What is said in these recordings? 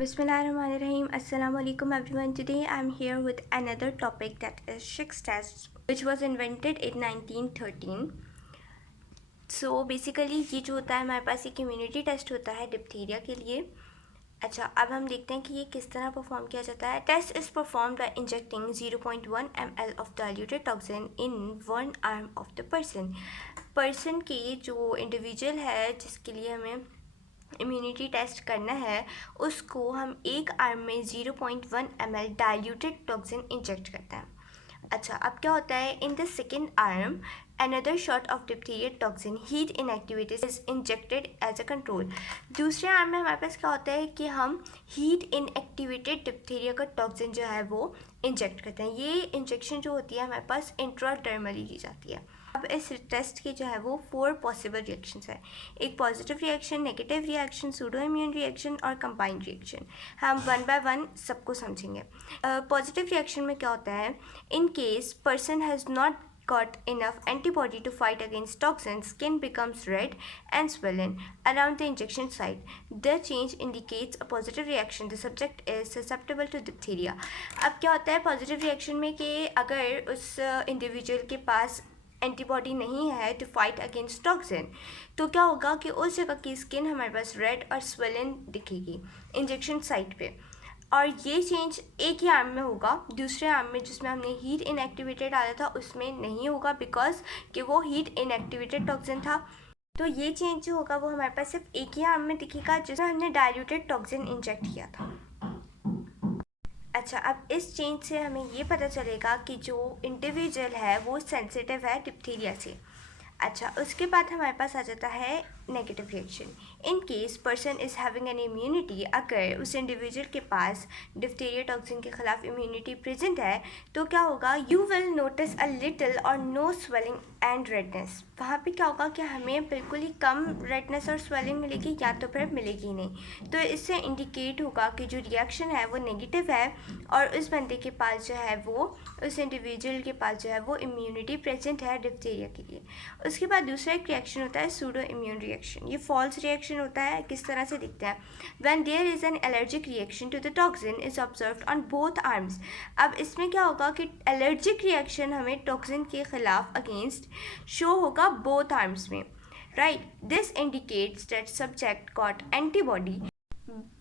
Bismillahirrahmanirrahim. Assalamu alaikum everyone. Today I'm here with another topic, that is Schick's test, which was invented in 1913. So basically ये जो होता है हमारे पास एक immunity test होता है डिप्थीरिया के लिए. अच्छा, अब हम देखते हैं कि ये किस तरह परफॉर्म किया जाता है. Test is perform by injecting 0.1 ml of diluted toxin in one arm of the person के जो इंडिविजुअल है जिसके लिए हमें इम्यूनिटी टेस्ट करना है उसको हम एक आर्म में 0.1 ml डाइल्यूटेड टॉक्सिन इंजेक्ट करते हैं. अच्छा, अब क्या होता है, in the second arm another shot of diphtheria toxin heat inactivated is injected as a control. दूसरे आर्म में हमारे पास क्या होता है कि हम हीट इनएक्टिवेटेड डिप्थीरिया का टॉक्सिन जो है वो इंजेक्ट करते हैं. ये इंजेक्शन जो होती है हमारे पास इंट्राडर्मली की जाती है. अब इस टेस्ट के जो है वो 4 पॉसिबल रिएक्शंस है. एक positive reaction, negative reaction, pseudo immune reaction और कंबाइंड रिएक्शन. हम वन बाय वन सबको समझेंगे. पॉजिटिव रिएक्शन में क्या होता है, in case person has not got enough antibody to fight against toxins, skin becomes red and swollen around the injection site. The change indicates a positive reaction. The subject is susceptible to diphtheria. अब क्या होता है positive reaction में कि अगर उस individual के पास एंटीबॉडी नहीं है टू फाइट अगेंस्ट टॉक्सिन तो क्या होगा कि उस जगह की स्किन हमारे पास रेड और स्वेलन दिखेगी इंजेक्शन साइट पे. और ये चेंज एक ही आर्म में होगा. दूसरे आर्म में जिसमें हमने हीट इनएक्टिवेटेड डाला था उसमें नहीं होगा बिकॉज कि वो हीट इनएक्टिवेटेड टॉक्सिन था. तो ये चेंज जो होगा वो हमारे पास सिर्फ एक ही आर्म में दिखेगा जिसमें हमने डाइल्यूटेड टॉक्सिन इंजेक्ट किया था. अच्छा, अब इस चेंज से हमें ये पता चलेगा कि जो इंडिविजुअल है वो सेंसिटिव है डिप्थीरिया से. अच्छा, उसके बाद हमारे पास आ जाता है negative reaction. In case person is having an immunity, अगर उस इंडिविजुअल के पास डिप्थीरिया टॉक्सिन के खिलाफ इम्यूनिटी प्रेजेंट है तो क्या होगा, you will notice a little और नो स्वेलिंग एंड रेडनेस. वहाँ पे क्या होगा कि हमें बिल्कुल ही कम रेडनेस और स्वेलिंग मिलेगी या तो फिर मिलेगी नहीं. तो इससे इंडिकेट होगा कि जो रिएक्शन है वो नेगेटिव है और उस बंदे के पास जो है वो उस इंडिविजुअल के पास जो है वो इम्यूनिटी प्रेजेंट है डिप्थीरिया के लिए. उसके बाद दूसरा एक रिएक्शन होता है सूडो इम्यून रिएक्शन. ये फॉल्स रिएक्शन होता है. किस तरह से दिखता है, when there is an allergic reaction to the toxin is observed on both arms. अब इसमें क्या होगा कि एलर्जिक रिएक्शन हमें टॉक्सिन के खिलाफ अगेंस्ट शो होगा बोथ आर्म्स में, right. This indicates that subject got antibody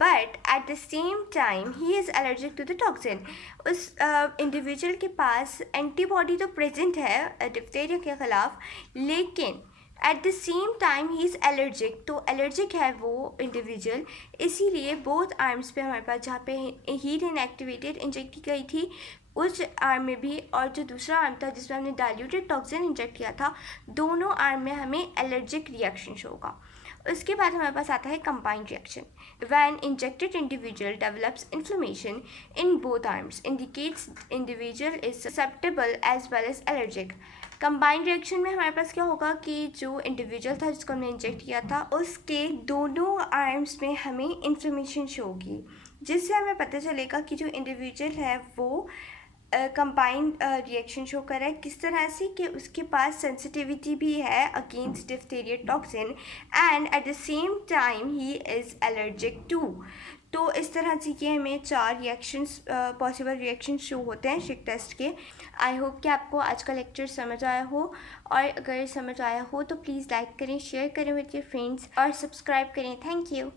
but at the same time he is allergic to the toxin. उस इंडिविजुअल के पास एंटीबॉडी तो प्रेजेंट है डिप्थीरिया के ख़िलाफ़, लेकिन at the same time he is allergic. तो एलर्जिक है वो इंडिविजुअल, इसीलिए बोथ आर्म्स पे हमारे पास जहाँ पे हीट इनएक्टिवेटेड इंजेक्ट की गई थी उस आर्म में भी और जो दूसरा आर्म था जिसमें हमने डाइल्यूटेड टॉक्सिन इंजेक्ट किया था, दोनों आर्म में हमें एलर्जिक रिएक्शन शो होगा. उसके बाद हमारे पास आता है combined reaction. When injected individual develops inflammation in both arms indicates individual is susceptible as well as allergic. Combined reaction में हमारे पास क्या होगा कि जो इंडिविजुअल था जिसको हमने इंजेक्ट किया था उसके दोनों आर्म्स में हमें इन्फ्लेमेशन शो होगी, जिससे हमें पता चलेगा कि जो इंडिविजुअल है वो कंबाइंड रिएक्शन शो कर रहा है. किस तरह से कि उसके पास सेंसिटिविटी भी है against diphtheria toxin and at the same time he is allergic to. तो इस तरह से ये हमें 4 रिएक्शंस पॉसिबल रिएक्शन शो होते हैं शिक टेस्ट के. आई होप कि आपको आज का लेक्चर समझ आया हो, और अगर समझ आया हो तो प्लीज़ लाइक करें, शेयर करें विद योर फ्रेंड्स और सब्सक्राइब करें. Thank you.